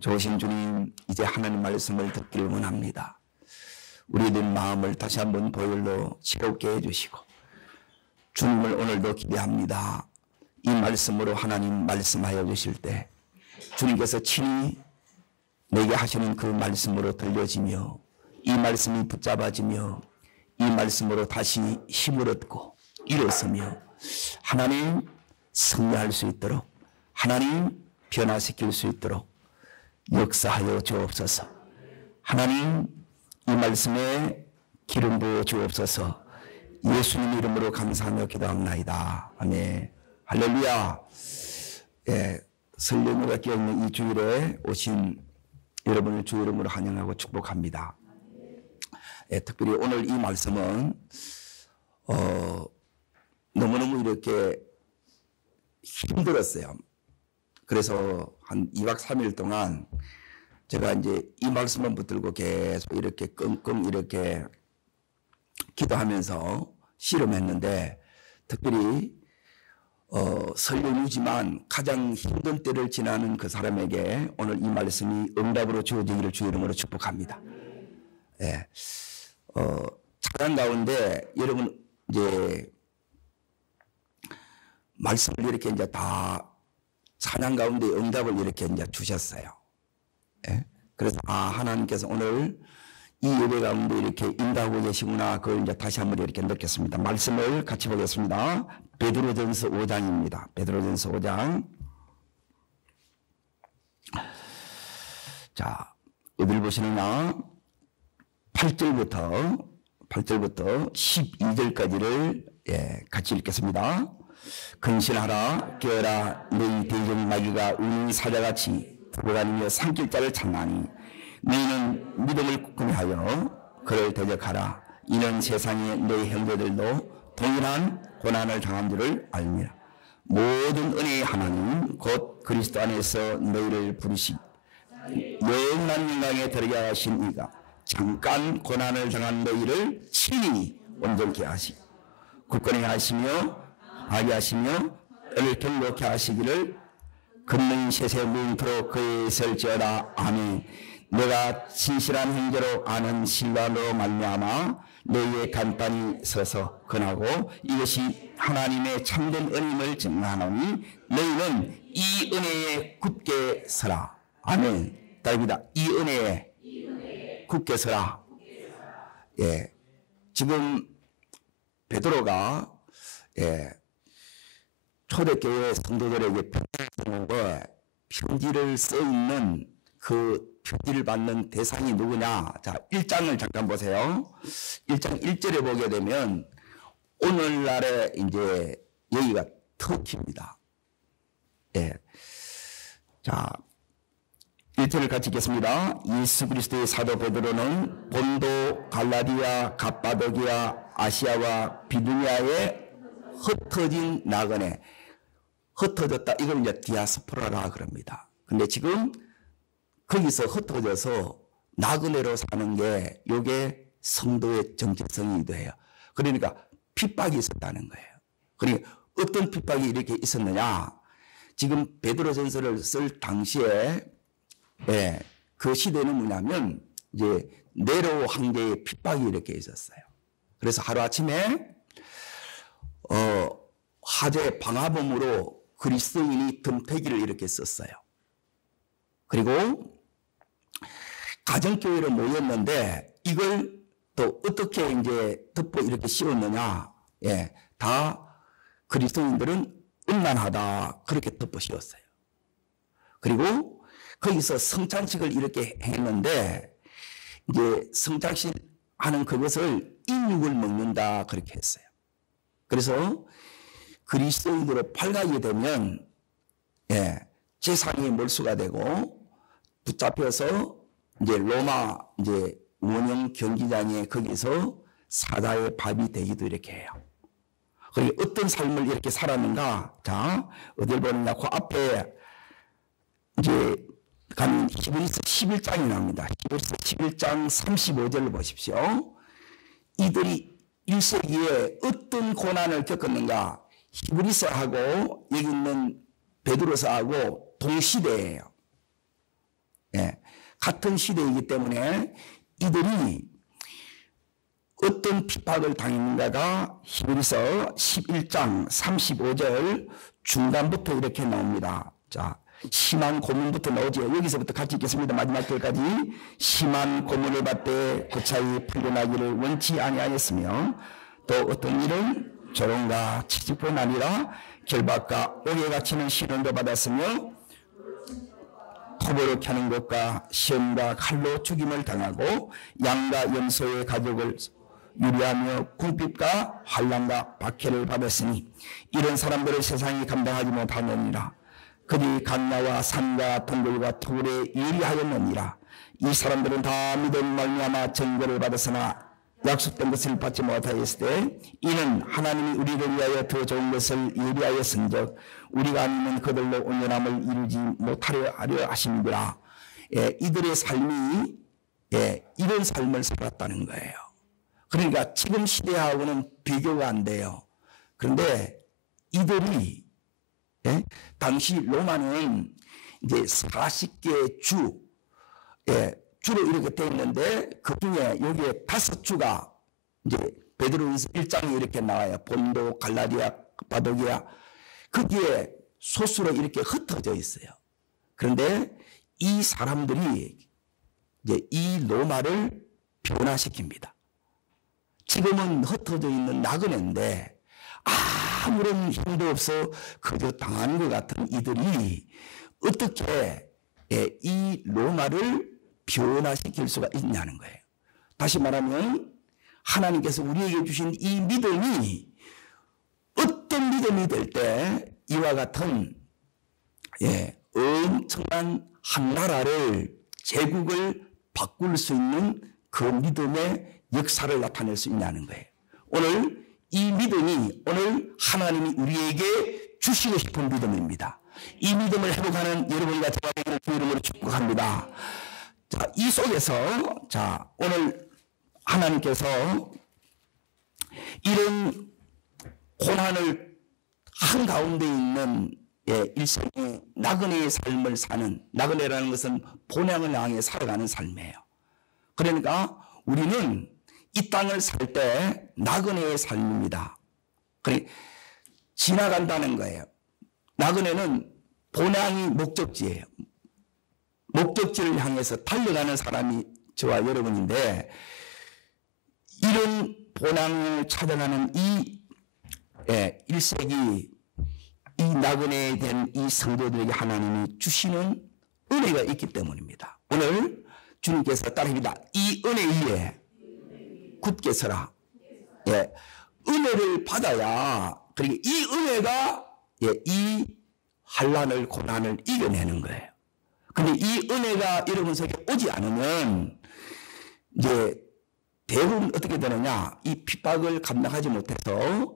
좋으신 주님, 이제 하나님 말씀을 듣기를 원합니다. 우리들 마음을 다시 한번 보혈로 새롭게 해주시고 주님을 오늘도 기대합니다. 이 말씀으로 하나님 말씀하여 주실 때 주님께서 친히 내게 하시는 그 말씀으로 들려지며 이 말씀이 붙잡아지며 이 말씀으로 다시 힘을 얻고 일어서며 하나님 승리할 수 있도록 하나님 변화시킬 수 있도록 역사하여 주옵소서. 하나님 이 말씀에 기름 부어 주옵소서. 예수님 이름으로 감사하며 기도합나이다. 아멘. 할렐루야. 예, 설 연휴가 끼어있는 이 주일에 오신 여러분을 주 이름으로 환영하고 축복합니다. 예, 특별히 오늘 이 말씀은 너무너무 이렇게 힘들었어요. 그래서 한 2박 3일 동안 제가 이제 이 말씀만 붙들고 계속 이렇게 끙끙 이렇게 기도하면서 씨름했는데, 특별히 설 연휴지만 가장 힘든 때를 지나는 그 사람에게 오늘 이 말씀이 응답으로 주어지기를 주 이름으로 축복합니다. 예, 찬양 가운데 여러분 이제 말씀을 이렇게 이제 다 찬양 가운데 응답을 이렇게 이제 주셨어요. 예? 그래서 하나님께서 오늘 이 예배 가운데 이렇게 인도하고 계시구나, 그걸 이제 다시 한번 이렇게 느꼈습니다. 말씀을 같이 보겠습니다. 베드로전서 5장입니다. 베드로전서 5장. 자, 어딜 보시느냐? 8절부터 12절까지를 같이 읽겠습니다. 근신하라, 깨어라, 너희 대적 마귀가 우는 사자같이 돌아다니며 산길자를 찾나니 너희는 믿음을 굳건히 하여 그를 대적하라. 이는 세상에 너희 형제들도 동일한 고난을 당한 줄을 알미라. 모든 은혜의 하나님 곧 그리스도 안에서 너희를 부르시 영원한 영광에 들어게 하신 이가 잠깐 고난을 당한 너희를 친히 온전케 하시고 굳건히 하시며 하게 하시며 너를 경고케 하시기를 걷는 셋에 무인토록 그에 설지어라. 아멘. 내가 진실한 형제로 아는 실과로 말미암아 너희의 간단히 서서 권하고 이것이 하나님의 참된 은임을 증명하노니 너희는 이 은혜에 굳게 서라. 아멘. 다릅니다. 이 은혜에 굳게 서라. 예, 지금 베드로가 초대교회 성도들에게 편지를 편지를 써있는 그 편지를 받는 대상이 누구냐? 자, 1장을 잠깐 보세요. 1장 1절에 보게 되면 오늘날의 이제 여기가 터키입니다. 예. 자, 1절을 같이 읽겠습니다. 예수 그리스도의 사도 베드로는 본도, 갈라디아, 갑바도기아, 아시아와 비두니아에 흩어진 나그네, 흩어졌다. 이걸 이제 디아스포라라 그럽니다. 근데 지금 거기서 흩어져서 나그네로 사는 게 이게 성도의 정체성이기도 해요. 그러니까 핍박이 있었다는 거예요. 그러니까 어떤 핍박이 이렇게 있었느냐? 지금 베드로전서를 쓸 당시에 그 시대는 뭐냐면 이제 네로 황제의 핍박이 이렇게 있었어요. 그래서 하루아침에 화재 방화범으로 그리스도인이 덤태기를 이렇게 썼어요. 그리고 가정교회로 모였는데 이걸 또 어떻게 이제 덮어 이렇게 씌웠느냐? 예, 다 그리스도인들은 음란하다 그렇게 덮어 씌웠어요. 그리고 거기서 성찬식을 이렇게 했는데 이제 성찬식 하는 그것을 인육을 먹는다 그렇게 했어요. 그래서 그리스도인으로 팔가게 되면 재산이 몰수가 되고 붙잡혀서 이제 로마 이제 원형 경기장에 거기서 사자의 밥이 되기도 이렇게 해요. 그리고 어떤 삶을 이렇게 살았는가? 자, 어딜 보느냐? 그 앞에 이제 가면 히브리서 11장이 나옵니다. 히브리서 11장 35절을 보십시오. 이들이 1세기에 어떤 고난을 겪었는가? 히브리서하고 여기 있는 베드로서하고 동시대예요. 같은 시대이기 때문에 이들이 어떤 핍박을 당했는가가 히브리서 11장 35절 중간부터 이렇게 나옵니다. 자, 심한 고문부터 나오죠. 여기서부터 같이 읽겠습니다. 마지막 절까지. 심한 고문을 받되 고차히 풀려나기를 원치 아니하였으며 또 어떤 일은 조롱과 채찍뿐 아니라 결박과 옥에 갇히는 시련도 받았으며 톱으로 켜는 것과 시험과 칼로 죽임을 당하고 양과 염소의 가족을 유리하며 궁핍과 환난과 박해를 받았으니 이런 사람들을 세상이 감당하지 못하느니라. 그들이 강야와 산과 동굴과 토굴에 유리하였느니라. 이 사람들은 다 믿음 말미암아 증거를 받았으나 약속된 것을 받지 못하였을 때 이는 하나님이 우리를 위하여 더 좋은 것을 예비하였은즉 우리가 아니면 그들로 온전함을 이루지 못하려 하심이라. 이들의 삶이 이런 삶을 살았다는 거예요. 그러니까 지금 시대하고는 비교가 안 돼요. 그런데 이들이 당시 로마는 이제 40개 주로 이렇게 되어 있는데 그 중에 여기에 5주가 이제 베드로전서 1장에 이렇게 나와요. 본도, 갈라디아, 바도기아. 거기에 소수로 이렇게 흩어져 있어요. 그런데 이 사람들이 이제 이 로마를 변화시킵니다. 지금은 흩어져 있는 나그네인데 아무런 힘도 없어 그저 당하는 것 같은 이들이 어떻게 이 로마를 변화시킬 수가 있냐는 거예요. 다시 말하면 하나님께서 우리에게 주신 이 믿음이 어떤 믿음이 될 때 이와 같은 엄청난 한 나라를 제국을 바꿀 수 있는 그 믿음의 역사를 나타낼 수 있냐는 거예요. 오늘 이 믿음이 오늘 하나님이 우리에게 주시고 싶은 믿음입니다. 이 믿음을 회복하는 여러분과 제가 되기를 주 이름으로 축복합니다. 자, 이 속에서 오늘 하나님께서 이런 고난을 한가운데 있는 일생의 나그네의 삶을 사는, 나그네라는 것은 본향을 향해 살아가는 삶이에요. 그러니까 우리는 이 땅을 살 때 나그네의 삶입니다. 그래 지나간다는 거예요. 나그네는 본향이 목적지예요. 목적지를 향해서 달려가는 사람이 저와 여러분인데 이런 본향을 찾아가는 이 1세기 이 나그네 된 이 성도들에게 하나님이 주시는 은혜가 있기 때문입니다. 오늘 주님께서 따르십니다. 이 은혜 위에 굳게 서라. 은혜를 받아야 그리고 이 은혜가 이 환난을 고난을 이겨내는 거예요. 근데 이 은혜가 여러분 속에 오지 않으면 이제 대부분 어떻게 되느냐, 이 핍박을 감당하지 못해서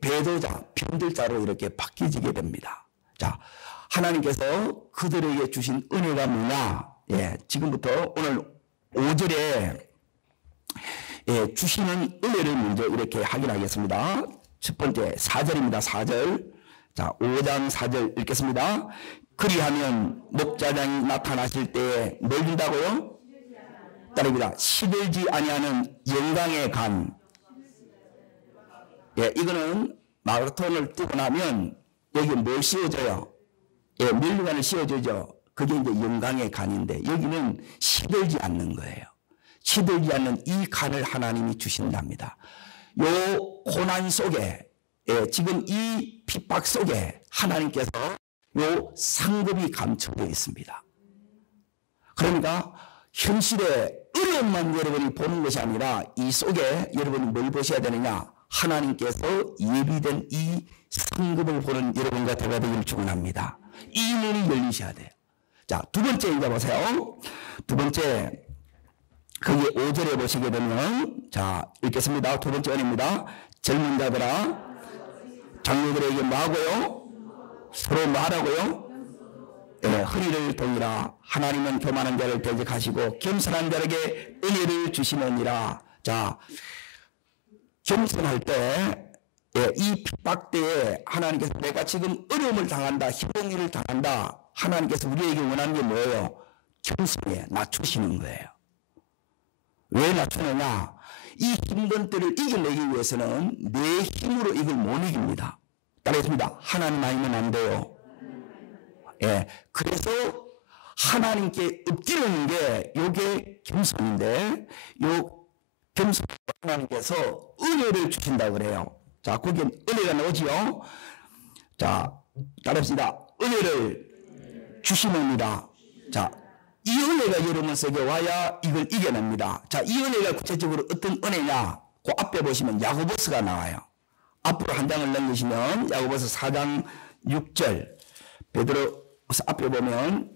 배도자, 병들자로 이렇게 바뀌어지게 됩니다. 자, 하나님께서 그들에게 주신 은혜가 뭐냐? 지금부터 오늘 5절에 주시는 은혜를 먼저 이렇게 확인하겠습니다. 첫 번째 4절입니다. 4절. 자, 5장 4절 읽겠습니다. 그리하면 목자장이 나타나실 때에 뭘 준다고요? 따릅니다. 시들지 아니하는 영광의 간. 이거는 마라톤을 뛰고 나면 여기 뭘 씌워줘요? 면류관을 씌워주죠. 그게 이제 영광의 간인데 여기는 시들지 않는 거예요. 시들지 않는 이 간을 하나님이 주신답니다. 요 고난 속에 지금 이 핍박 속에 하나님께서 요 상급이 감춰져 있습니다. 그러니까 현실의 어려움만 여러분이 보는 것이 아니라 이 속에 여러분이 뭘 보셔야 되느냐? 하나님께서 예비된 이 상급을 보는 여러분과 제가 되기를 축원합니다. 이 눈이 열리셔야 돼요. 자, 두 번째 읽어보세요. 두 번째 거기 5절에 보시게 되면 자 읽겠습니다. 두 번째 원입니다. 젊은 자들아 장로들에게 뭐하고요? 서로 뭐하라고요? 허리를 돌리라. 하나님은 교만한 자를 대적하시고 겸손한 자에게 은혜를 주시느니라. 자, 겸손할 때 이 핍박 때에 하나님께서 내가 지금 어려움을 당한다, 힘든 일을 당한다. 하나님께서 우리에게 원하는 게 뭐예요? 겸손에 낮추시는 거예요. 왜 낮추느냐? 이 힘든 때를 이겨내기 위해서는 내 힘으로 이걸 못 이깁니다. 따라했습니다. 하나님 아니면 안 돼요. 예, 그래서 하나님께 엎드리는 게 요게 겸손인데, 요 겸손 하나님께서 은혜를 주신다고 그래요. 자, 거기에 은혜가 나오지요. 자, 따라합시다. 은혜를 주시옵니다. 자, 이 은혜가 여러분 속에 와야 이걸 이겨냅니다. 자, 이 은혜가 구체적으로 어떤 은혜냐? 그 앞에 보시면 야고보서가 나와요. 앞으로 한 장을 넘기시면 야고보서 4장 6절 베드로서 앞에 보면,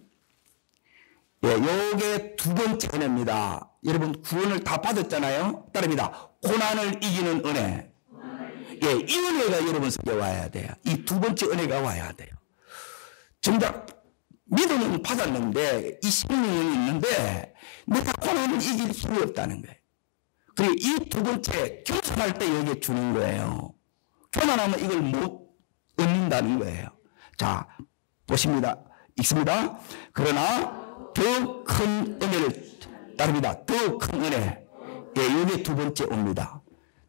예, 요게 두 번째 은혜입니다. 여러분 구원을 다 받았잖아요. 따릅니다. 고난을 이기는 은혜. 예, 이 은혜가 여러분 속에 와야 돼요. 이 두 번째 은혜가 와야 돼요. 정작 믿음은 받았는데 이 생명이 있는데 내가 고난을 이길 힘이 없다는 거예요. 그리고 이 두 번째 겸손할 때 여기에 주는 거예요. 교만하면 이걸 못 얻는다는 거예요. 자, 보십니다. 읽습니다. 그러나 더 큰 은혜를 따릅니다. 더 큰 은혜. 예, 이게 두 번째 옵니다.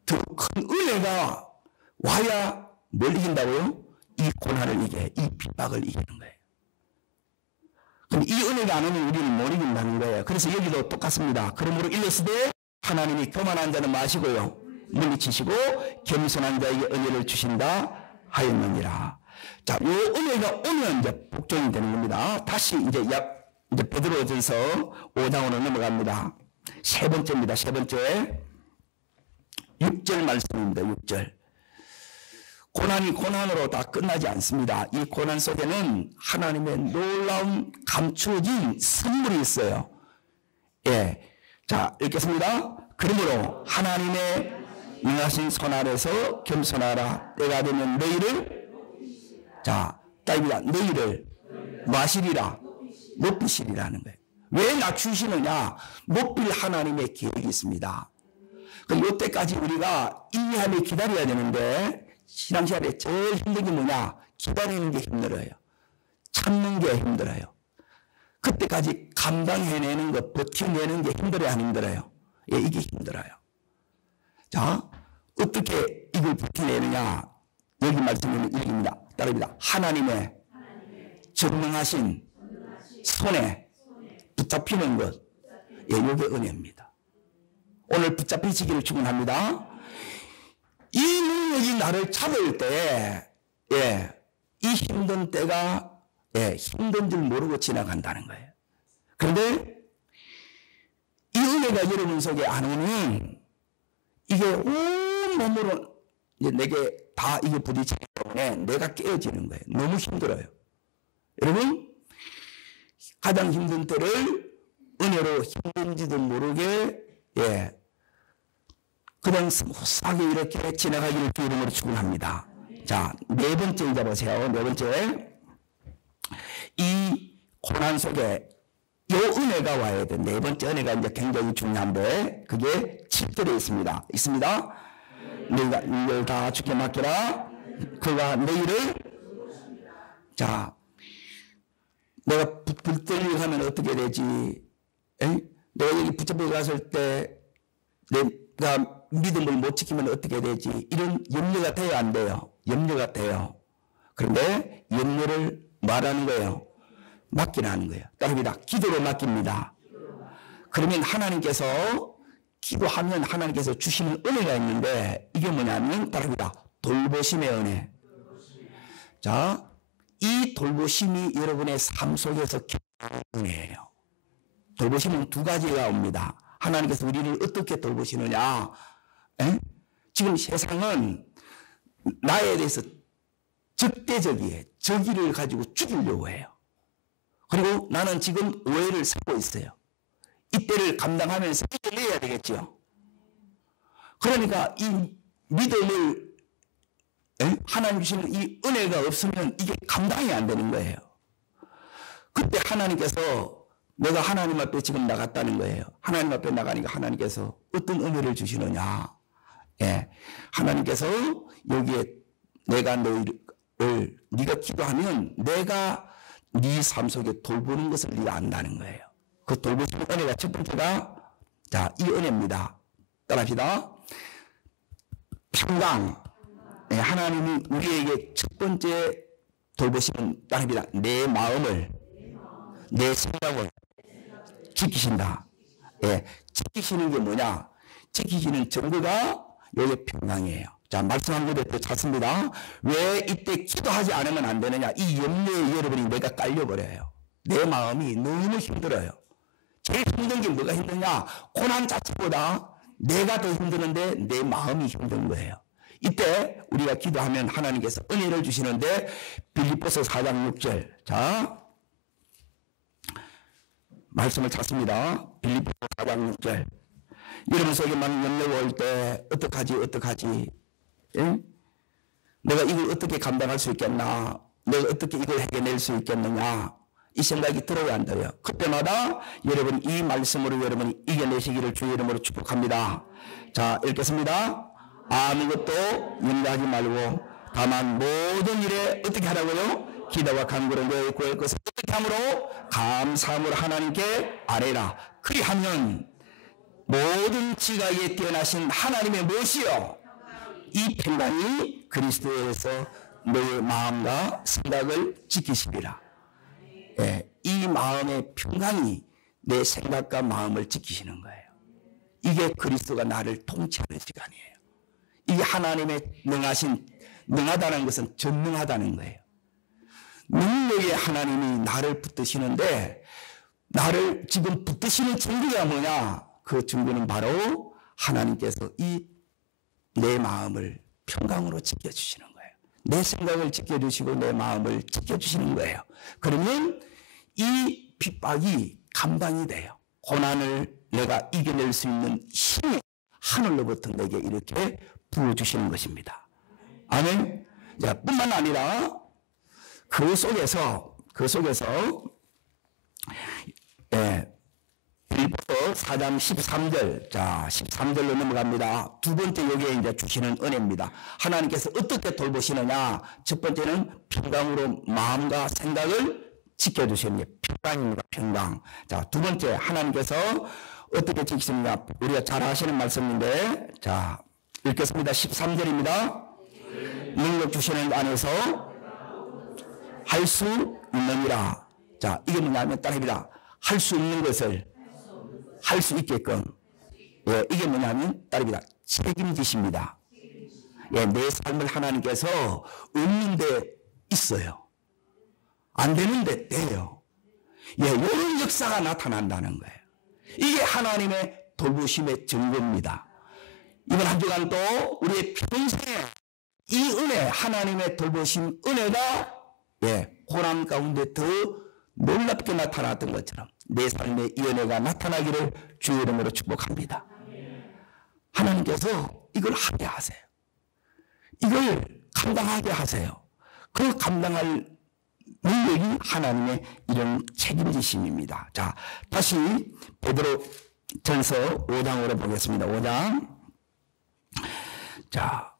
더 큰 은혜가 와야 뭘 이긴다고요? 이 고난을 이겨, 이 핍박을 이기는 거예요. 그럼 이 은혜가 안 오면 우리는 못 이긴다는 거예요. 그래서 여기도 똑같습니다. 그러므로 일러스되 하나님이 교만한 자는 마시고요, 물리치시고 겸손한 자에게 은혜를 주신다 하였느니라. 자, 이 은혜가 오면 이제 복종이 되는 겁니다. 다시 이제 베드로전서 5장으로 넘어갑니다. 세 번째입니다. 세 번째 6절 말씀입니다. 6절. 고난이 고난으로 다 끝나지 않습니다. 이 고난 속에는 하나님의 놀라운 감추어진 선물이 있어요. 예, 자, 읽겠습니다. 그러므로 하나님의 명하신 손 아래서 겸손하라. 때가 되면 너희를, 자, 따입니다. 너희를 마시리라, 높이시리라는 거예요. 왜 낮추시느냐? 높일 하나님의 계획이 있습니다. 이때까지 우리가 인내하며 기다려야 되는데, 신앙생활에 제일 힘든 게 뭐냐? 기다리는 게 힘들어요. 참는 게 힘들어요. 그때까지 감당해내는 것, 버텨내는 게 힘들어요, 안 힘들어요? 예, 이게 힘들어요. 자, 어떻게 이걸 버텨내느냐? 여기 말씀은 이렇습니다. 따릅니다. 하나님의 전능하신 손에 붙잡히는 것, 예, 이게 은혜입니다. 오늘 붙잡히시기를 축원합니다. 이 능력이 나를 잡을 때, 예, 이 힘든 때가, 예, 힘든 줄 모르고 지나간다는 거예요. 그런데 이 은혜가 여러분 속에 안 오면 이게 온 몸으로 이제 내게 다 이게 부딪히기 때문에 내가 깨어지는 거예요. 너무 힘들어요. 여러분, 가장 힘든 때를 은혜로 힘든지도 모르게, 예, 그냥 스무스하게 이렇게 지나가기를 주 이름으로 축원합니다. 자, 네 번째 이제 보세요. 네 번째, 이 고난 속에 이 은혜가 와야 돼. 네 번째 은혜가 이제 굉장히 중요한데 그게 7절에 있습니다. 있습니다. 너희가 일을 다 주께 맡기라. 그가 너희를, 자, 내가 불들리고 하면 어떻게 되지? 에이? 내가 여기 붙잡혀 갔을 때 내가 믿음을 못 지키면 어떻게 되지? 이런 염려가 돼요, 안 돼요? 염려가 돼요. 그런데 염려를 말하는 거예요. 맡기라는 거예요. 따릅니다. 기도로 맡깁니다. 그러면 하나님께서, 기도하면 하나님께서 주시는 은혜가 있는데 이게 뭐냐면 따릅니다. 돌보심의 은혜. 자, 이 돌보심이 여러분의 삶 속에서 기도하는 은혜예요. 돌보심은 두 가지가 옵니다. 하나님께서 우리를 어떻게 돌보시느냐? 에? 지금 세상은 나에 대해서 적대적이에요. 적의를 가지고 죽이려고 해요. 그리고 나는 지금 오해를 사고 있어요. 이때를 감당하면서 이겨내야 되겠죠. 그러니까 이 믿음을, 하나님 주시는 이 은혜가 없으면 이게 감당이 안 되는 거예요. 그때 하나님께서, 내가 하나님 앞에 지금 나갔다는 거예요. 하나님 앞에 나가니까 하나님께서 어떤 은혜를 주시느냐? 예, 하나님께서 여기에 내가 너희를, 네가 기도하면 내가 네 삶 속에 돌보는 것을 네가 안다는 거예요. 그 돌보시는 은혜가 첫 번째가 자, 이 은혜입니다. 따라합시다. 평강. 네, 하나님이 우리에게 첫 번째 돌보시는 따라합니다. 내 마음을, 내 생각을 지키신다. 예, 지키시는 게 뭐냐? 지키시는 정도가 여기 평강이에요. 자, 말씀한 것도 찾습니다. 왜 이때 기도하지 않으면 안 되느냐? 이 염려에 여러분이 내가 깔려버려요. 내 마음이 너무 힘들어요. 제일 힘든 게 뭐가 힘드냐? 고난 자체보다 내가 더 힘드는데 내 마음이 힘든 거예요. 이때 우리가 기도하면 하나님께서 은혜를 주시는데 빌립보서 4장 6절. 자, 말씀을 찾습니다. 빌립보서 4장 6절. 여러분 속에 막 염려가 올 때 어떡하지? 응? 내가 이걸 어떻게 감당할 수 있겠나? 내가 어떻게 이걸 해결낼 수 있겠느냐? 이 생각이 들어야 한다요. 그때마다 여러분 이 말씀으로 여러분이 이겨내시기를 주의 이름으로 축복합니다. 자, 읽겠습니다. 아무것도 염려하지 말고 다만 모든 일에 어떻게 하라고요? 기도와 간구로 너희 구할 것을 어떻게 함으로? 감사함으로 하나님께 아뢰라. 그리하면 모든 지각에 뛰어나신 하나님의 무엇이요? 이 평강이 그리스도에서 너의 마음과 생각을 지키시리라. 예, 이 마음의 평강이 내 생각과 마음을 지키시는 거예요. 이게 그리스도가 나를 통치하는 시간이에요. 이게 하나님의 능하다는 것은 전능하다는 거예요. 능력의 하나님이 나를 붙드시는데 나를 지금 붙드시는 증거가 뭐냐? 그 증거는 바로 하나님께서 이 내 마음을 평강으로 지켜주시는 거예요. 내 생각을 지켜주시고 내 마음을 지켜주시는 거예요. 그러면 이 핍박이 감당이 돼요. 고난을 내가 이겨낼 수 있는 힘이 하늘로부터 내게 이렇게 부어주시는 것입니다. 아멘. 자, 뿐만 아니라 그 속에서 빌립보서 4장 13절, 자, 13절로 넘어갑니다. 두 번째 여기에 이제 주시는 은혜입니다. 하나님께서 어떻게 돌보시느냐? 첫 번째는 평강으로 마음과 생각을 지켜주시는 게 평강입니다. 평강. 자, 두 번째 하나님께서 어떻게 지키십니까? 우리가 잘 아시는 말씀인데, 자, 읽겠습니다. 13절입니다. 능력 주시는 안에서 할 수 있느니라. 자, 이게 뭐냐면 따릅니다. 할 수 있는 것을 할 수 있게끔. 예, 이게 뭐냐면 따릅니다. 책임지십니다. 예, 내 삶을 하나님께서 없는데 있어요. 안 되는데 돼요. 예, 이런 역사가 나타난다는 거예요. 이게 하나님의 돌보심의 증거입니다. 이번 한 주간 또 우리의 평생에 이 은혜, 하나님의 돌보심 은혜가 예, 고난 가운데 더 놀랍게 나타났던 것처럼 내 삶에 이 은혜가 나타나기를 주의 이름으로 축복합니다. 하나님께서 이걸 하게 하세요. 이걸 감당하게 하세요. 그 감당할 능력이 하나님의 이런 책임지심입니다. 자, 다시 베드로 전서 5장으로 보겠습니다. 5장. 자,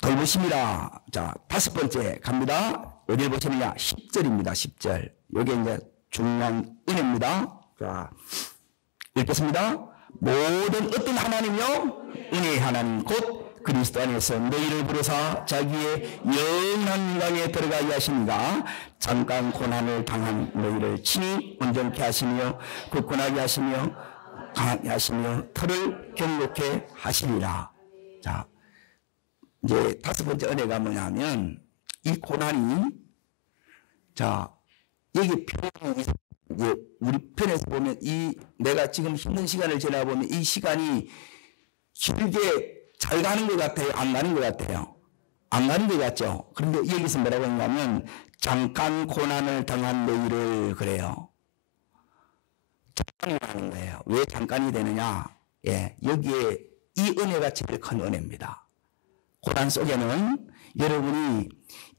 돌보심이라. 자, 다섯 번째 갑니다. 어디를 보시느냐? 10절입니다. 10절. 여기 이제 중요한 은혜입니다. 자, 읽겠습니다. 모든 어떤 하나님이요? 은혜의 하나님 곧 그리스도 안에서 너희를 부르사 자기의 영원한 영광에 들어가게 하십니다. 잠깐 고난을 당한 너희를 친히 온전케 하시며 굳건하게 하시며 강하게 하시며 털을 경고케 하시리라. 자, 이제 다섯 번째 은혜가 뭐냐면 이 고난이 자 여기 편이 이제 우리 편에서 보면 이 내가 지금 힘든 시간을 지나보면 이 시간이 길게 잘 가는 것 같아요? 안 가는 것 같아요? 안 가는 것 같죠? 그런데 여기서 뭐라고 했냐면 잠깐 고난을 당한 너희를 그래요. 잠깐이 되는 거예요. 왜 잠깐이 되느냐? 예, 여기에 이 은혜가 제일 큰 은혜입니다. 고난 속에는 여러분이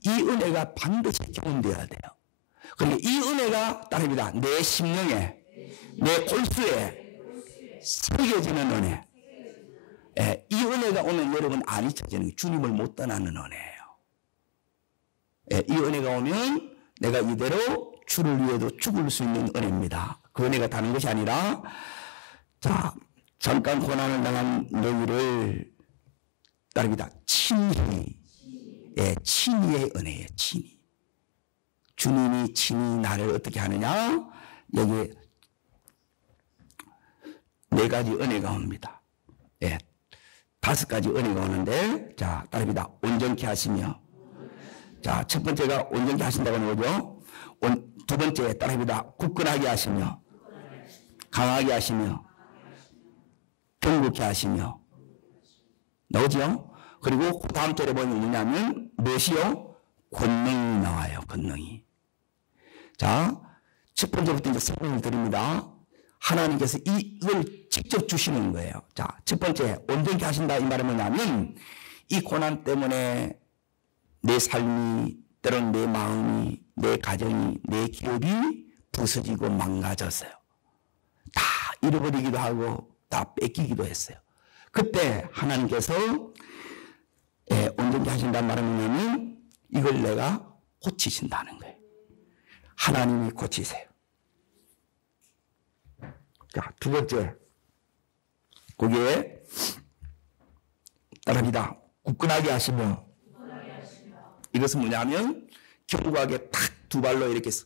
이 은혜가 반드시 경험되어야 돼요. 그러니까 이 은혜가 따릅니다. 내 심령에, 내 골수에 새겨지는 은혜. 예, 이 은혜가 오면 여러분 안 잊혀지는 게 주님을 못 떠나는 은혜예요. 예, 이 은혜가 오면 내가 이대로 주를 위해도 죽을 수 있는 은혜입니다. 그 은혜가 다른 것이 아니라, 자, 잠깐 고난을 당한 너희를 따릅니다. 친히, 예, 친히의 은혜예요. 친히. 주님이 친히 나를 어떻게 하느냐? 여기 네 가지 은혜가 옵니다. 예, 5가지 은혜가 오는데, 자, 따릅니다. 온전케 하시며. 자, 첫 번째가 온전케 하신다고 하죠. 두 번째 따릅니다. 굳건하게 하시며, 강하게 하시며, 경고케 하시며. 나오죠? 그리고 그 다음 절에 보면 뭐냐면 무엇이요? 권능이 나와요. 권능이. 자, 첫 번째부터 이제 설명을 드립니다. 하나님께서 이걸 직접 주시는 거예요. 자, 첫 번째 온전케 하신다 이 말은 뭐냐면 이 고난 때문에 내 삶이, 때론 내 마음이, 내 가정이, 내 기업이 부서지고 망가졌어요. 다 잃어버리기도 하고 다 뺏기기도 했어요. 그때 하나님께서 온전케 하신다는 말은 뭐냐면 이걸 내가 고치신다는 거예요. 하나님이 고치세요. 자, 두 번째, 거기에 따릅니다. 굳건하게 하시며. 이것은 뭐냐면 견고하게 탁 두 발로 이렇게 서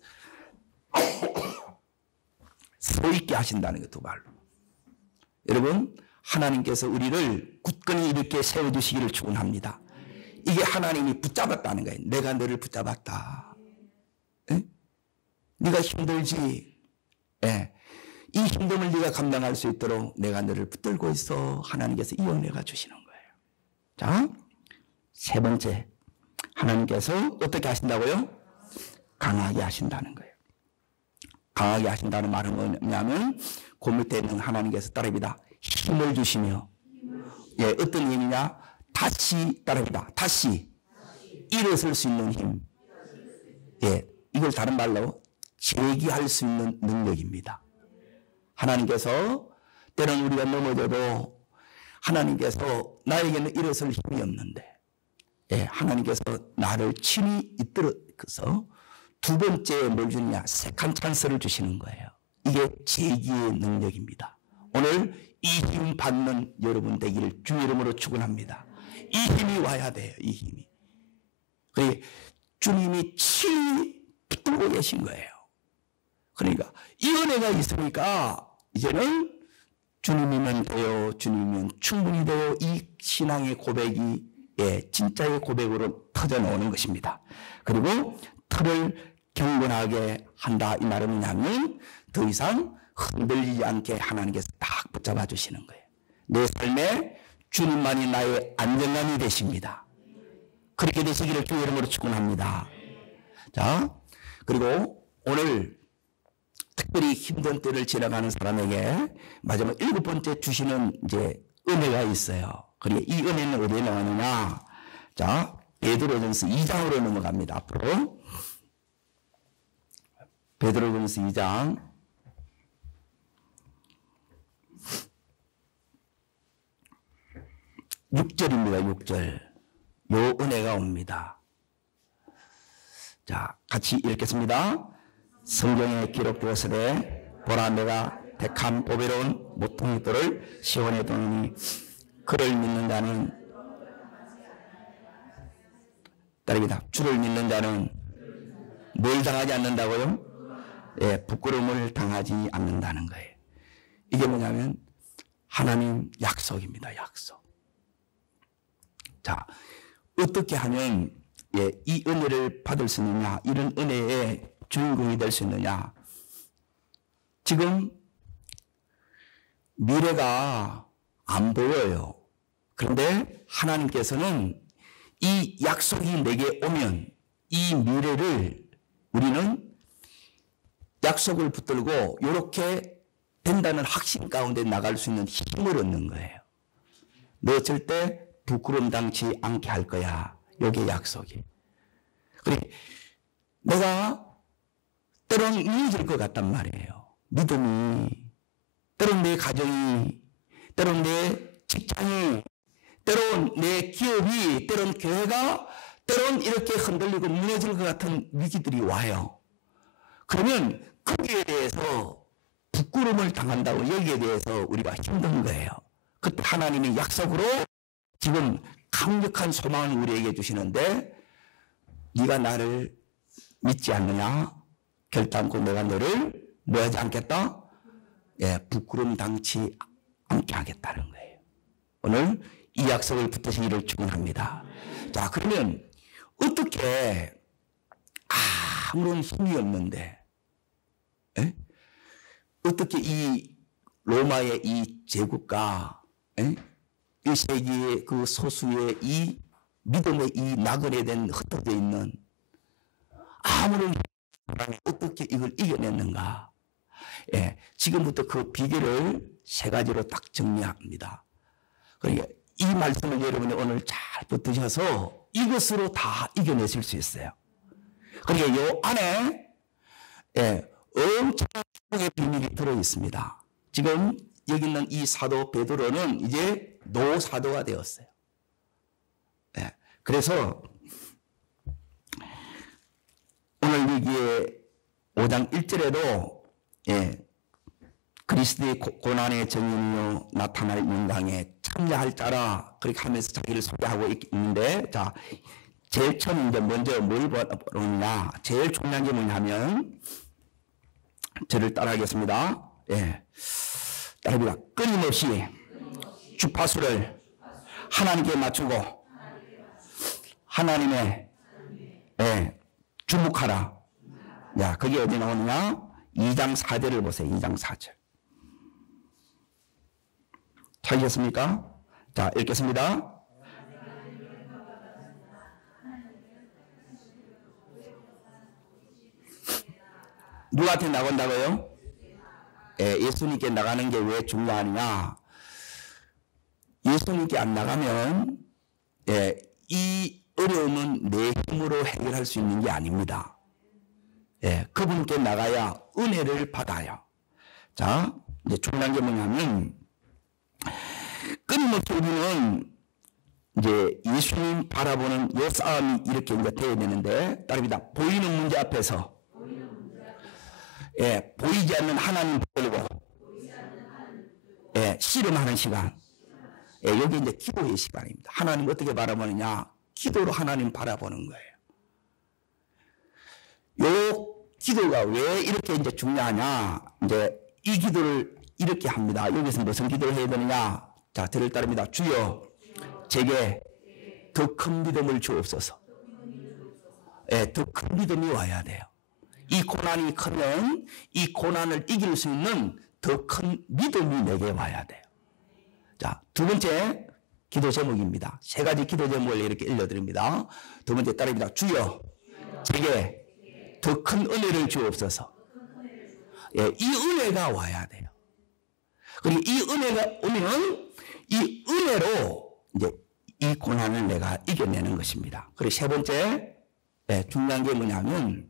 있게 하신다는 거예요. 두 발로. 여러분, 하나님께서 우리를 굳건히 이렇게 세워주시기를 축원합니다. 이게 하나님이 붙잡았다는 거예요. 내가 너를 붙잡았다. 에? 네가 힘들지. 예. 이 힘듦을 네가 감당할 수 있도록 내가 너를 붙들고 있어. 하나님께서 이 은혜가 주시는 거예요. 자, 세 번째, 하나님께서 어떻게 하신다고요? 강하게 하신다는 거예요. 강하게 하신다는 말은 뭐냐면 그 밑에 있는 하나님께서 따릅니다. 힘을 주시며, 예, 어떤 힘이냐? 다시 따릅니다. 다시 일어설 수 있는 힘. 예, 이걸 다른 말로 재기할 수 있는 능력입니다. 하나님께서 때론 우리가 넘어져도 하나님께서 나에게는 일어설 힘이 없는데, 예, 하나님께서 나를 친히 이끌어서 두 번째 뭘 주느냐? 세컨 찬스를 주시는 거예요. 이게 재기의 능력입니다. 오늘 이 힘 받는 여러분 되기를 주 이름으로 축원합니다. 이 힘이 와야 돼요. 이 힘이. 그러니까 주님이 친히 붙들고 계신 거예요. 그러니까 이 은혜가 있으니까 이제는 주님이면 돼요. 주님이면 충분히 돼요. 이 신앙의 고백이, 예, 진짜의 고백으로 터져나오는 것입니다. 그리고 틀을 경건하게 한다 이 말은 뭐냐면 더 이상 흔들리지 않게 하나님께서 딱 붙잡아 주시는 거예요. 내 삶에 주님만이 나의 안정감이 되십니다. 그렇게 되시기를 주 이름으로 축원합니다. 자, 그리고 오늘 특별히 힘든 때를 지나가는 사람에게 마지막 7번째 주시는 이제 은혜가 있어요. 그리고 이 은혜는 어디에 나오느냐? 자, 베드로전서 2장으로 넘어갑니다. 앞으로 베드로전서 2장 6절입니다. 6절. 요 은혜가 옵니다. 자, 같이 읽겠습니다. 성경에 기록되었으되 보라 내가 택한 보배로운 모퉁이돌을 시온에 두노니 그를 믿는 자는 따릅니다. 주를 믿는 자는 뭘 당하지 않는다고요? 예, 부끄러움을 당하지 않는다는 거예요. 이게 뭐냐면 하나님 약속입니다. 약속. 자, 어떻게 하면, 예, 이 은혜를 받을 수 있느냐? 이런 은혜의 주인공이 될 수 있느냐? 지금 미래가 안 보여요. 그런데 하나님께서는 이 약속이 내게 오면 이 미래를 우리는 약속을 붙들고 이렇게 된다는 확신 가운데 나갈 수 있는 힘을 얻는 거예요. 너 절대 부끄러움 당치 않게 할 거야. 이게 약속이. 그래, 내가 때론 무너질 것 같단 말이에요. 믿음이, 때론 내 가정이, 때론 내 직장이, 때론 내 기업이, 때론 교회가, 때론 이렇게 흔들리고 무너질 것 같은 위기들이 와요. 그러면 거기에 대해서 부끄러움을 당한다고 여기에 대해서 우리가 힘든 거예요. 그때 하나님이 약속으로 지금 강력한 소망을 우리에게 주시는데 네가 나를 믿지 않느냐? 결단코 내가 너를 뭐 하지 않겠다? 부끄러움 당치 않게 하겠다는 거예요. 오늘 이 약속을 붙드시기를 축원합니다. 자, 그러면 어떻게 아무런 힘이 없는데 어떻게 이 로마의 이 제국과 1세기의 그 소수의 이 믿음의 이 나그네 된 흩어져 있는 아무런 힘이 어떻게 이걸 이겨냈는가? 지금부터 그 비결을 세 가지로 딱 정리합니다. 그러니까 이 말씀을 여러분이 오늘 잘 붙드셔서 이것으로 다 이겨내실 수 있어요. 그러니까 이 안에 엄청난 축복의 비밀이 들어있습니다. 지금 여기 있는 이 사도 베드로는 이제 노사도가 되었어요. 그래서 오늘 여기에 5장 1절에도 그리스도의 고난의 정인이요 나타날 영광에 참여할 자라 그렇게 하면서 자기를 소개하고 있는데, 자, 제일 처음 이제 먼저 뭘 보느냐, 제일 중요한 게 뭐냐면 저를 따라하겠습니다. 따라합니다. 끊임없이 주파수를 하나님께 맞추고 하나님의 주목하라. 야, 그게 어디 나오느냐? 2장 4절을 보세요. 2장 4절. 찾으셨습니까? 자, 읽겠습니다. 누구한테 나간다고요? 예수님께 나가는 게 왜 중요하느냐? 예수님께 안 나가면 이 어려움은 내 힘으로 해결할 수 있는 게 아닙니다. 그분께 나가야 은혜를 받아요. 자, 이제 중요한 게 뭐냐면 끊임없이 우리는 이제 예수님 바라보는 이 싸움이 이렇게 이제 돼야 되는데, 따릅니다. 보이는 문제 앞에서 보이지 않는 하나님 보고 씨름하는 시간. 여기 이제 기도의 시간입니다. 하나님 어떻게 바라보느냐? 기도로 하나님 바라보는 거예요. 요 기도가 왜 이렇게 이제 중요하냐? 이제 이 기도를 이렇게 합니다. 여기서 무슨 기도를 해야 되느냐? 자, 저를 따릅니다. 주여, 제게 더 큰 믿음을 주옵소서. 더 큰 믿음이 와야 돼요. 이 고난이 크면 이 고난을 이길 수 있는 더 큰 믿음이 내게 와야 돼요. 자, 두 번째 기도 제목입니다. 세 가지 기도 제목을 이렇게 읽어드립니다. 두 번째 따릅니다. 주여, 제게 더 큰 은혜를 주옵소서. 이 은혜가 와야 돼요. 그리고 이 은혜가 오면 이 은혜로 이제 이 고난을 내가 이겨내는 것입니다. 그리고 세 번째 중요한 게 뭐냐면,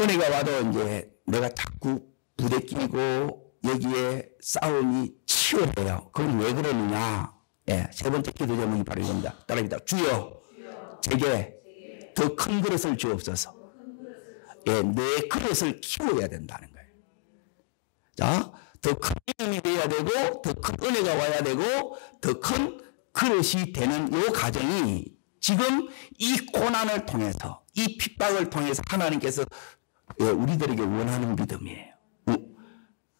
은혜가 와도 이제 내가 자꾸 부대끼고 여기에 싸움이 치열해요. 그럼 왜 그러느냐? 세 번째 기도 제목이 바로 이겁니다. 따라합니다. 주여, 제게 더 큰 그릇을 주옵소서. 내 그릇을 키워야 된다는 거예요. 자, 더 큰 힘이 돼야 되고, 더 큰 은혜가 와야 되고, 더 큰 그릇이 되는 이 과정이 지금 이 고난을 통해서, 이 핍박을 통해서 하나님께서 우리들에게 원하는 믿음이에요.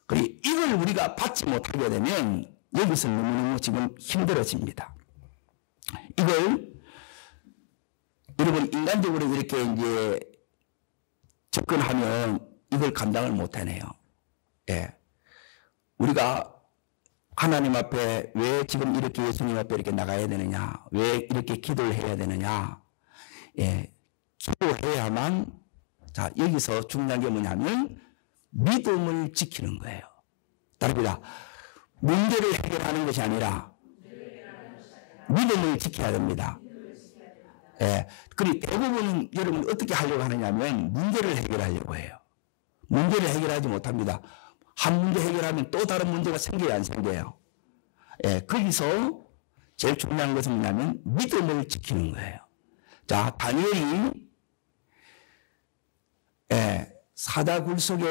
그리고 이걸 우리가 받지 못하게 되면 여기서 너무너무 지금 힘들어집니다. 이걸 여러분 인간적으로 이렇게 이제 접근하면 이걸 감당을 못하네요. 우리가 하나님 앞에 왜 지금 이렇게 예수님 앞에 이렇게 나가야 되느냐? 왜 이렇게 기도를 해야 되느냐? 기도해야만, 자, 여기서 중요한 게 뭐냐면 믿음을 지키는 거예요. 따릅니다. 문제를 해결하는 것이 아니라 믿음을 지켜야 됩니다. 그리고 대부분은 여러분 어떻게 하려고 하느냐면 문제를 해결하려고 해요. 문제를 해결하지 못합니다. 한 문제 해결하면 또 다른 문제가 생겨야 안 생겨요. 거기서 제일 중요한 것은 뭐냐면 믿음을 지키는 거예요. 자, 다니엘이 사자굴 속에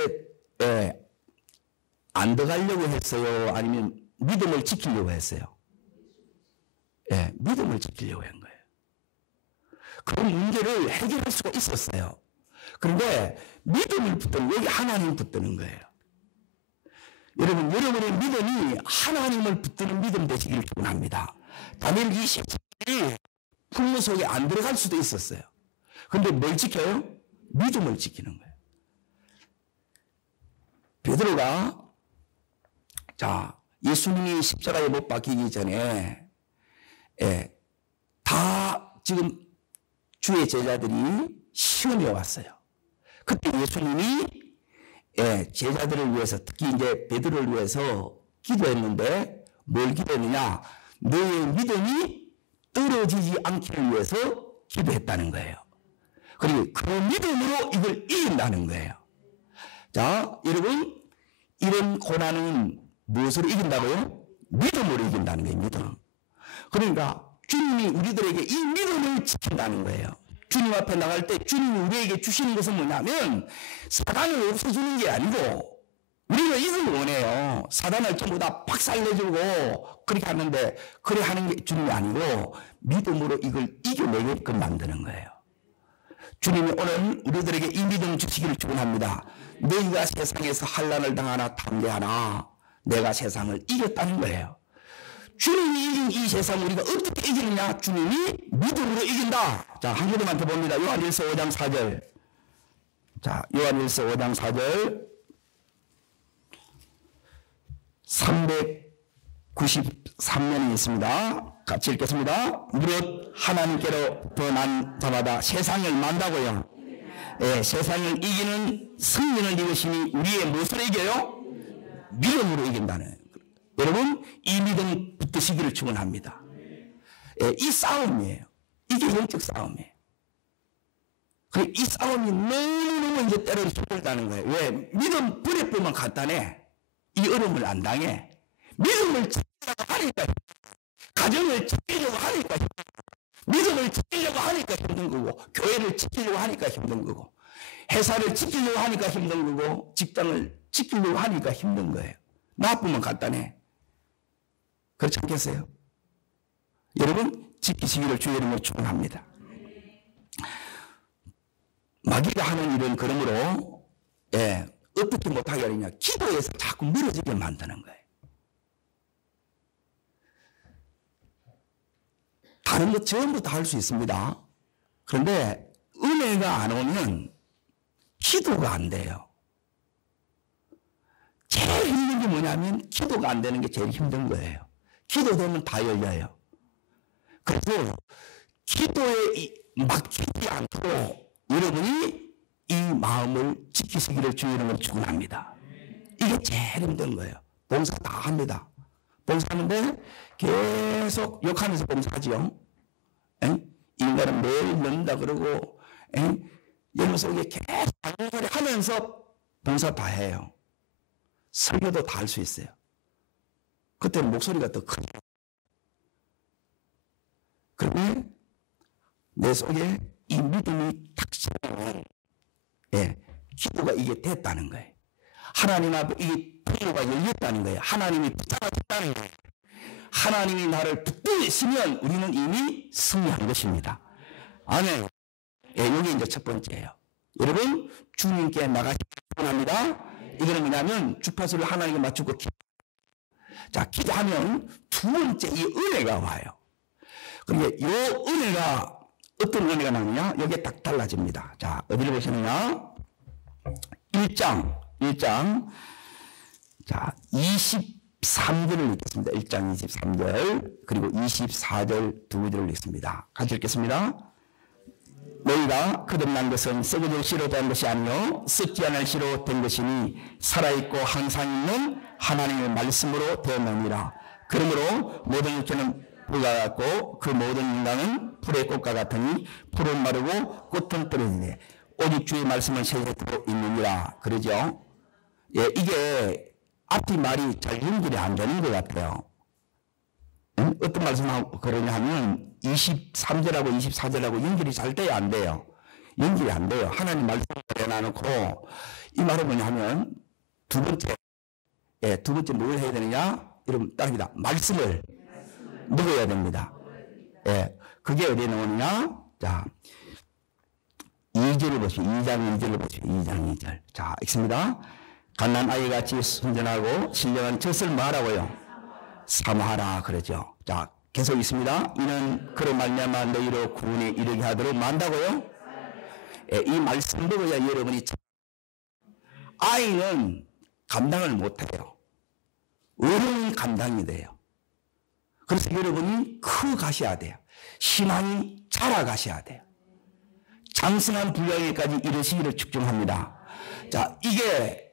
안 들어가려고 했어요? 아니면 믿음을 지키려고 했어요? 믿음을 지키려고 한 거예요. 그 문제를 해결할 수가 있었어요. 그런데 믿음을 붙드는, 여기 하나님 붙드는 거예요. 여러분, 여러분의 믿음이 하나님을 붙드는 믿음 되시기를 축원합니다. 다니엘 이 17일이 풍무 속에 안 들어갈 수도 있었어요. 그런데 뭘 지켜요? 믿음을 지키는 거예요. 베드로가 예수님이 십자가에 못 박히기 전에 다 지금 주의 제자들이 시험에 왔어요. 그때 예수님이 제자들을 위해서, 특히 이제 베드로를 위해서 기도했는데 뭘 기도했느냐? 너의 믿음이 떨어지지 않기를 위해서 기도했다는 거예요. 그리고 그 믿음으로 이걸 이긴다는 거예요. 자, 여러분, 이런 고난은 무엇으로 이긴다고요? 믿음으로 이긴다는 거예요. 믿음. 그러니까 주님이 우리들에게 이 믿음을 지킨다는 거예요. 주님 앞에 나갈 때 주님이 우리에게 주시는 것은 뭐냐면 사단을 없애주는 게 아니고, 우리가 이걸 원해요. 사단을 전부 다 박살내주고 그렇게 하는데, 그래 하는 게 주님이 아니고 믿음으로 이걸 이겨내게끔 만드는 거예요. 주님이 오늘 우리들에게 이 믿음 주시기를 축원합니다. 너희가 세상에서 환난을 당하나 담대하나 내가 세상을 이겼다는 거예요. 주님이 이긴 이 세상을 우리가 어떻게 이기느냐? 주님이 믿음으로 이긴다. 자, 한 구절만 더 봅니다. 요한일서 5장 4절. 자, 요한일서 5장 4절. 393면이 있습니다. 같이 읽겠습니다. 무릇 하나님께로부터 난 자마다 세상을 만다고요. 세상을 이기는 승리는 이것이니 우리의 무엇으로 이겨요? 믿음으로 이긴다는. 여러분, 이 믿음 붙드시기를 축원합니다. 이 싸움이에요. 이게 영적 싸움이에요. 이 싸움이 너무너무 이제 때로는 힘들다는 거예요. 왜? 믿음 불에보면 간단해. 이 어려움을 안 당해. 믿음을 지키려고 하니까, 가정을 지키려고 하니까, 믿음을 지키려고 하니까 힘든 거고, 교회를 지키려고 하니까 힘든 거고, 회사를 지키려고 하니까 힘든 거고, 직장을 지키려고 하니까 힘든 거예요. 나쁘면 간단해. 그렇지 않겠어요? 여러분, 지키시기를 주의 이름으로 축원합니다. 마귀가 하는 일은 그러므로 어떻게 못하게 하느냐? 기도에서 자꾸 멀어지게 만드는 거예요. 다른 것 전부 다 할 수 있습니다. 그런데 은혜가 안 오면 기도가 안 돼요. 제일 힘든 게 뭐냐면 기도가 안 되는 게 제일 힘든 거예요. 기도되면 다 열려요. 그래서 기도에 막히지 않도록 여러분이 이 마음을 지키시기를 주의 이름으로 축원합니다. 이게 제일 힘든 거예요. 봉사 다 합니다. 봉사하는데 계속 욕하면서 봉사하지요. 인간은 매일 넣는다 그러고 여러분 속에 계속 소리 하면서 봉사 다 해요. 설교도 다 할 수 있어요. 그때는 목소리가 더 크죠. 그런데 내 속에 이 믿음이 탁 시작하면 기도가 이게 됐다는 거예요. 하나님 앞에 이 통로가 열렸다는 거예요. 하나님이 붙잡아줬다는 거예요. 하나님이 나를 붙드시면 우리는 이미 승리한 것입니다. 아멘. 여기 이제 첫 번째예요. 여러분, 주님께 나가시기 원합니다. 이거는 뭐냐면 주파수를 하나님께 맞추고 자, 기도하면 두 번째 이 은혜가 와요. 그런데 이 은혜가 어떤 은혜가 나오느냐? 여기에 딱 달라집니다. 자, 어디를 보시느냐? 1장. 자, 23절을 읽겠습니다. 1장 23절, 그리고 24절 두 구절을 읽습니다. 같이 읽겠습니다. 너희가 거듭난 것은 썩어질 씨로 된 것이 아니요 썩지 않을 씨로 된 것이니 살아있고 항상 있는 하나님의 말씀으로 되었느니라. 그러므로 모든 육체는 불과 같고 그 모든 인간은 풀의 꽃과 같으니 풀은 마르고 꽃은 떨어지네. 오직 주의 말씀은 세세토록 있느니라. 그러죠? 이게 앞뒤 말이 잘 연결이 안 되는 것 같아요. 어떤 말씀하고 그러냐 하면 23절하고 24절하고 연결이 잘 돼야 안 돼요. 연결이 안 돼요. 하나님 말씀을 내놔놓고 이 말은 뭐냐면 두 번째 뭘 해야 되느냐? 여러분 따릅니다. 말씀을 먹어야 됩니다. 그게 어디에 나오느냐? 자, 2절을 보시죠. 2장 2절을 보시죠. 2장 2절. 자, 읽습니다. 갓난 아이같이 순전하고 신령한 젖을 말하고요. 사모하라 그러죠. 자, 계속 있습니다. 이는 그로 말미암아 너희로 구원에 이르게 하도록 만다고요. 이 말씀 먹어야 여러분이 아이는 감당을 못해요. 어른이 감당이 돼요. 그래서 여러분이 커 가셔야 돼요. 신앙이 자라가셔야 돼요. 장성한 부양에까지 이르시기를 축중합니다. 자, 이게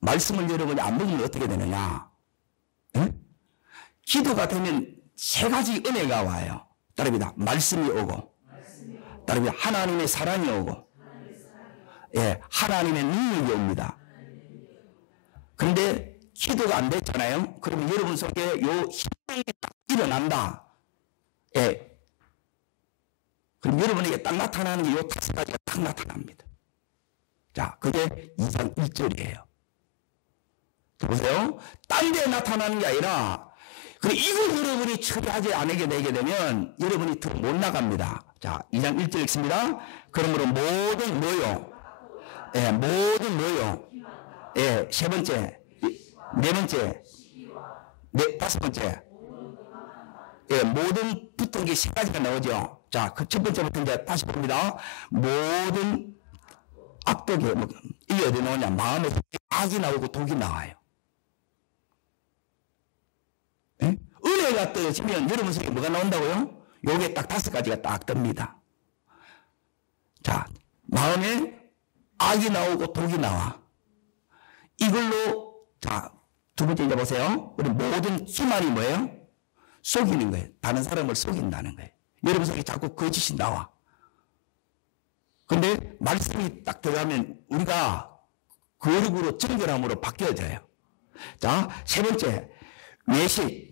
말씀을 여러분이 안 먹으면 어떻게 되느냐? 기도가 되면 세 가지 은혜가 와요. 따릅니다. 말씀이 오고, 따릅니다. 하나님의 사랑이 오고, 하나님의 능력이 옵니다. 그런데 기도가 안 됐잖아요. 그러면 여러분 속에 요 힘이 딱 일어난다. 그럼 여러분에게 딱 나타나는 게 요 5가지가 딱 나타납니다. 자, 그게 2장 1절이에요. 보세요. 딴 데 나타나는 게 아니라, 이걸 여러분이 처리하지 않게 되게 되면 여러분이 더 못 나갑니다. 자, 2장 1절 읽습니다. 그러므로 모든 뭐요? 모든 뭐요? 세 번째, 네 번째, 다섯 번째. 모든 붙은 게 세 가지가 나오죠. 자, 그 첫 번째부터 이제 다시 봅니다. 모든 악독에, 이게 어디 나오냐? 마음에서 악이 나오고 독이 나와요. 은혜가 떨어지면 여러분 속에 뭐가 나온다고요? 요게 딱 5가지가 딱 뜹니다. 자, 마음에 악이 나오고 독이 나와. 이걸로, 자, 두 번째 이제 보세요. 우리 모든 기만이 뭐예요? 속이는 거예요. 다른 사람을 속인다는 거예요. 여러분 속에 자꾸 거짓이 나와. 근데 말씀이 딱 들어가면 우리가 거룩으로 정결함으로 바뀌어져요. 자, 세 번째, 외식.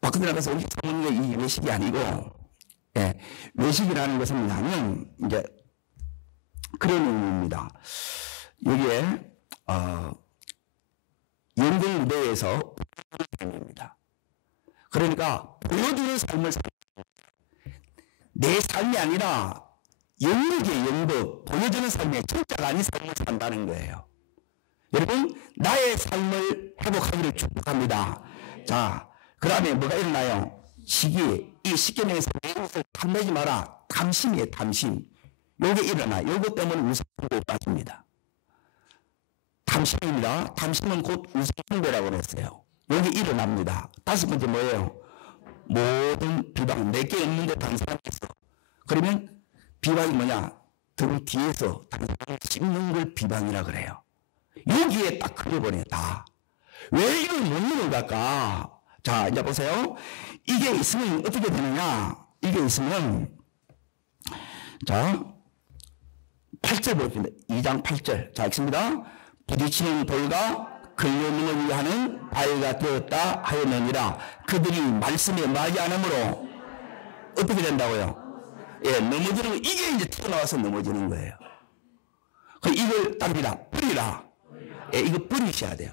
바깥에 나가서 음식 사먹는 게 이 외식이 아니고, 외식이라는 것은 뭐냐면, 이제, 그런 의미입니다. 여기에, 연극 무대에서 입니다. 그러니까 보여주는 삶을 내 삶이 아니라 연극의 연극, 보여주는 삶의 진짜가 아닌 삶을 산다는 거예요. 여러분, 나의 삶을 회복하기를 축복합니다. 자, 그 다음에 뭐가 일어나요? 시기. 이 식견에서 내 것을 탐내지 마라. 탐심이에요, 탐심. 요게 일어나. 요것 때문에 우상숭배에 빠집니다. 탐심입니다. 탐심은 곧 우상숭배라고 그랬어요. 여기 일어납니다. 다섯 번째 뭐예요? 모든 비방. 내게 없는데 다른 사람이 있어. 그러면 비방이 뭐냐? 등 뒤에서 다른 사람을 씹는 걸 비방이라 그래요. 여기에 딱 그려버려, 다. 왜 이걸 못 넘어갈까? 자, 이제 보세요. 이게 있으면 어떻게 되느냐? 이게 있으면, 자, 8절 보겠습니다. 2장 8절. 자, 읽습니다. 부딪히는 돌과 근려움을 위하는 바위가 되었다 하였느니라. 그들이 말씀에 맞지 않으므로 어떻게 된다고요? 넘어지는 거, 이게 이제 튀어나와서 넘어지는 거예요. 이걸 따릅니다. 버리라. 이거 버리셔야 돼요.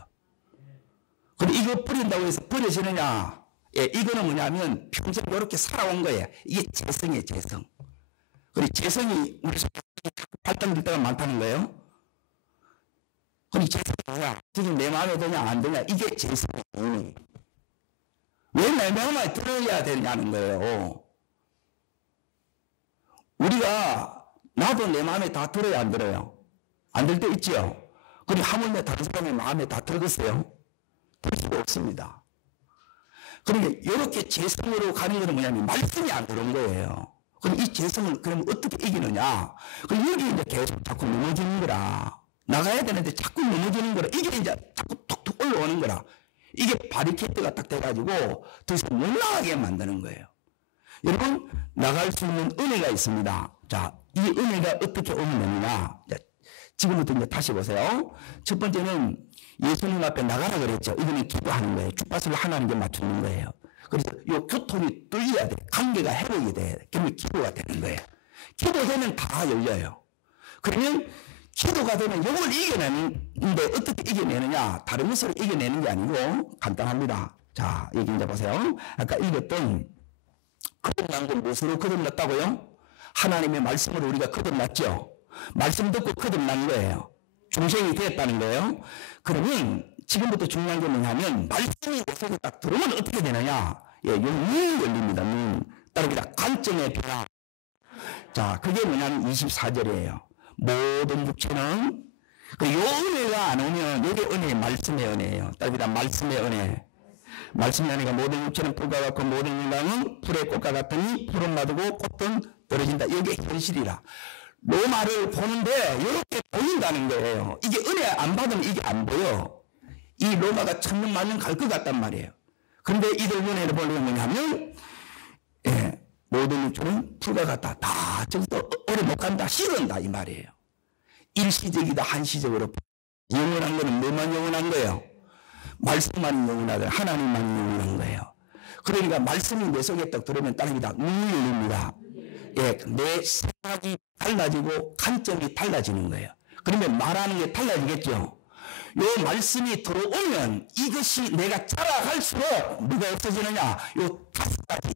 근데 이거 버린다고 해서 버려지느냐? 이거는 뭐냐면 평생 이렇게 살아온 거예요. 이게 재성이에요, 재성. 그리고 재성이 우리 속에 발달될 때가 많다는 거예요. 그럼 재성이 뭐야? 지금 내 마음에 드냐, 안 드냐? 이게 재성이에요. 왜 내 마음에 들어야 되냐는 거예요. 우리가, 나도 내 마음에 다 들어야 안 들어요? 안 들 때 있죠? 그럼 하물며 다른 사람의 마음에 다 들겠어요? 들 수가 없습니다. 그러니까 이렇게 재성으로 가는 것은 뭐냐면 말씀이 안 들어온 거예요. 그럼 이 재성을 그러면 어떻게 이기느냐? 그럼 여기 이제 계속 자꾸 넘어지는 거라. 나가야 되는데 자꾸 넘어지는 거라. 이게 이제 자꾸 툭툭 올라오는 거라. 이게 바리케이트가 딱 돼가지고 더 이상 못 나가게 만드는 거예요. 여러분, 나갈 수 있는 은혜가 있습니다. 자, 이 은혜가 어떻게 오면 되느냐? 지금부터 이제 다시 보세요. 첫 번째는 예수님 앞에 나가라 그랬죠. 이거는 기도하는 거예요. 주파수를 하나님께 맞추는 거예요. 그래서 이 교통이 뚫려야 돼. 관계가 회복이 돼. 그러면 기도가 되는 거예요. 기도되면 다 열려요. 그러면 기도가 되면 이걸 이겨내는데 어떻게 이겨내느냐? 다른 것으로 이겨내는 게 아니고 간단합니다. 자, 여기 이제 보세요. 아까 읽었던 거듭난 건 무엇으로 거듭났다고요? 하나님의 말씀으로 우리가 거듭났죠. 말씀 듣고 거듭난 거예요. 중생이 되었다는 거예요. 그러면 지금부터 중요한 게 뭐냐면 말씀이 내 속에 딱 들어오면 어떻게 되느냐? 예, 눈이 열립니다. 눈. 따르기다 관점의 변화. 자, 그게 뭐냐면 24절이에요. 모든 육체는 요 은혜가 안 오면 이게 은혜, 말씀의 은혜예요. 따르기다 말씀의 은혜. 말씀이 아니라 모든 육체는 불과 같고 모든 인간은 불의 꽃과 같으니 불은 놔두고 꽃은 떨어진다. 이게 현실이라. 로마를 보는데 이렇게 보인다는 거예요. 이게 은혜 안 받으면 이게 안 보여. 이 로마가 천년 만년 갈 것 같단 말이에요. 그런데 이들 은혜를 보려면 뭐냐면 예, 모든 육체는 불과 같다. 다 저기서 오래 못 간다. 싫은다 이 말이에요. 일시적이다 한시적으로. 영원한 거는 뭐만 영원한 거예요? 말씀만 영원하다. 하나님만 영원한 거예요. 그러니까 말씀이 내 속에 딱 들어오면 땅입니다. 눈이 열립니다. 예, 내 생각이 달라지고 관점이 달라지는 거예요. 그러면 말하는 게 달라지겠죠. 요 말씀이 들어오면 이것이 내가 자라갈수록 뭐가 없어지느냐? 요 5가지.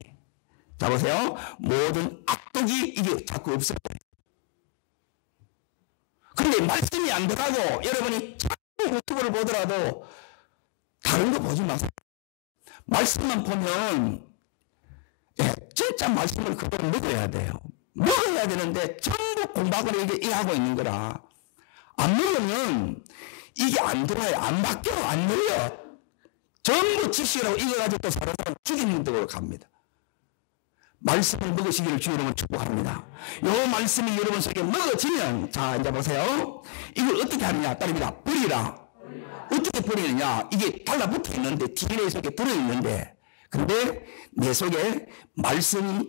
자, 보세요. 모든 악독이 이게 자꾸 없어져요. 그런데 말씀이 안 들어가고 여러분이 자꾸 유튜브를 보더라도 다른 거 보지 마세요. 말씀만 보면 예, 진짜 말씀을 그걸 먹어야 돼요. 먹어야 되는데 전부 공박을 이게 하고 있는 거라. 안 먹으면 이게 안 들어와요. 안 바뀌어. 안 늘려. 전부 지식이라고 이거 가지고 또 사람 죽이는 데로 갑니다. 말씀을 먹으시기를 주 여러분 축복합니다. 요 말씀이 여러분 속에 먹어지면 자 이제 보세요. 이걸 어떻게 하느냐? 따릅니다. 버리라. 어떻게 버리느냐? 이게 달라붙어 있는데 DNA 속에 들어있는데 근데 내 속에 말씀이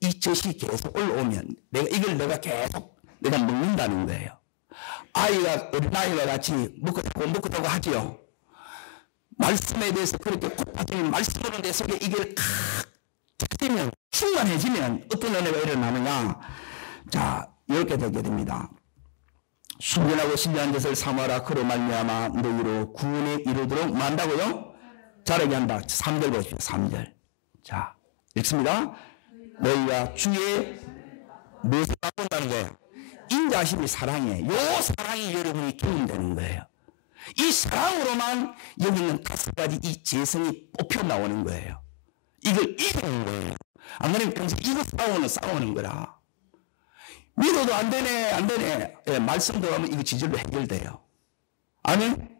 이 젖이 계속 올라오면 내가 계속 내가 먹는다는 거예요. 아이가 어린아이와 같이 먹고 타고 하지요. 말씀에 대해서 그렇게 콧바람이 말씀으로 내 속에 이게 되면 충만해지면 어떤 은혜가 일어나느냐? 자, 이렇게 되게 됩니다. 순전하고 신령한 것을 삼아라. 그로 말미암아 너희로 구원에 이르도록 만다고요? 자라게 한다. 3절 보십시오. 3절. 자, 읽습니다. 너희가 주의 무엇을 바꾼다는 거예요? 인자심이 사랑이에요. 요 사랑이 여러분이 경험되는 거예요. 이 사랑으로만 여기 있는 5가지 이 재성이 뽑혀 나오는 거예요. 이걸 이기는 거예요. 안 그러면 평소에 이거 싸우는 거라. 믿어도 안 되네. 예, 말씀 들어가면 이거 지절로 해결돼요. 아멘?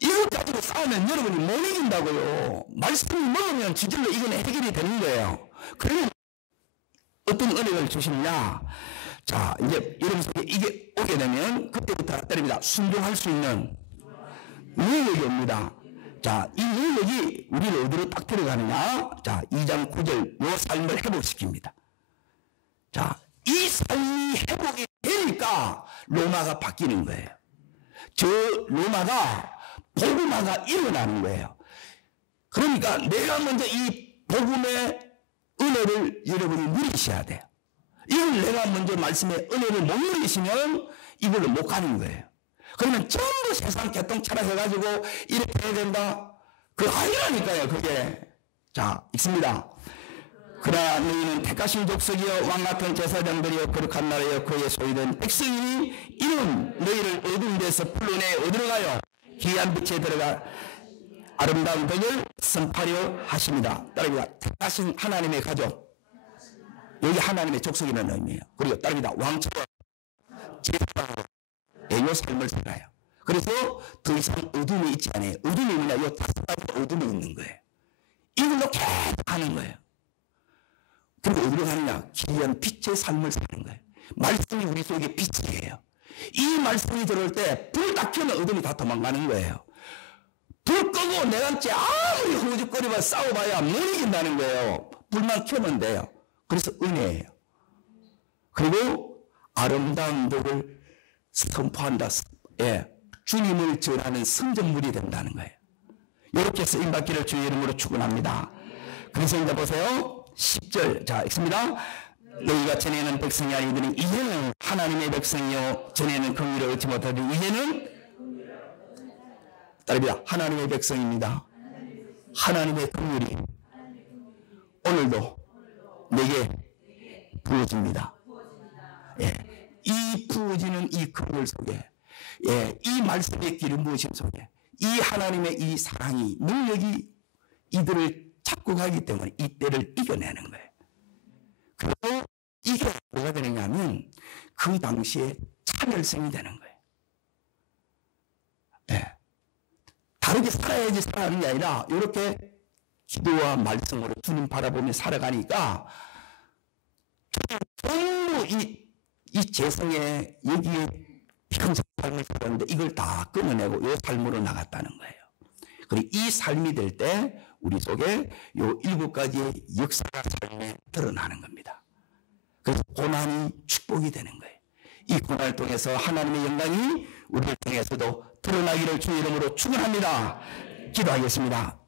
이거 가지고 싸우면 여러분이 못 이긴다고요. 말씀을 먹으면 지절로 이건 해결이 되는 거예요. 그러면 어떤 은혜를 주시느냐? 자, 이제 여러분 속에 이게 오게 되면 그때부터 때립니다. 순종할 수 있는 능력이 옵니다. 자, 이 능력이 우리를 어디로 딱 들어가느냐? 자, 2장 9절 요 삶을 회복시킵니다. 자, 이 삶이 회복이 되니까 로마가 바뀌는 거예요. 저 로마가 복음화가 일어나는 거예요. 그러니까 내가 먼저 이 복음의 은혜를 여러분이 누리셔야 돼요. 이걸 내가 먼저 말씀의 은혜를 못 누리시면 이걸로 못 가는 거예요. 그러면 전부 세상 개똥차라 해가지고 이렇게 해야 된다. 그거 아니라니까요, 그게. 자, 읽습니다. 그러나 너희는 택하신 족속이여 왕같은 제사장들이여 거룩한 나라여 그의 소유된 백성이니 이는 너희를 어두운 데서 불러내 어디로 가요? 귀한 빛에 들어가 아름다운 덕을 선파려 하십니다. 따릅니다. 택하신 하나님의 가족. 여기 하나님의 족속이라는 의미예요. 그리고 따릅니다. 왕처럼 제사장으로 요 삶을 살아요. 그래서 더 이상 어둠이 있지 않아요. 어둠이 뭐냐? 요 5가지 어둠이 있는 거예요. 이걸로 계속 하는 거예요. 그리고 어디로 가느냐? 귀한 빛의 삶을 사는 거예요. 말씀이 우리 속에 빛이에요. 이 말씀이 들어올 때 불 딱 켜면 어둠이 다 도망가는 거예요. 불 끄고 내한테 아무리 허우적거리고 싸워봐야 못 이긴다는 거예요. 불만 켜면 돼요. 그래서 은혜예요. 그리고 아름다운 덕을 선포한다. 예, 주님을 전하는 성전물이 된다는 거예요. 이렇게 쓰임받기를 주의 이름으로 축원합니다. 그래서 이제 보세요. 10절 자 읽습니다. 너희가 전에는 백성이 아니더니 이제는 하나님의 백성이요 전에는 긍휼을 얻지 못하더니 이제는 따릅니다. 하나님의 백성입니다. 하나님의 긍휼이 오늘도 내게 부어집니다. 예, 이 부어지는 이 긍휼 속에, 예, 이 말씀의 기름 부으심 속에 이 하나님의 이 사랑이 능력이 이들을 잡고 가기 때문에 이 때를 이겨내는 거예요. 그리고 이게 뭐가 되느냐면 그 당시에 차별성이 되는 거예요. 예. 다르게 살아야지 살아가는 게 아니라 이렇게 기도와 말씀으로 주님 바라보며 살아가니까 전부 이 재성에 여기에 평생 삶을 살았는데 이걸 다 끊어내고 이 삶으로 나갔다는 거예요. 그리고 이 삶이 될 때 우리 속에 이 7가지의 역사가 삶에 드러나는 겁니다. 그래서 고난이 축복이 되는 거예요. 이 고난을 통해서 하나님의 영광이 우리를 통해서도 드러나기를 주의 이름으로 축원합니다. 기도하겠습니다.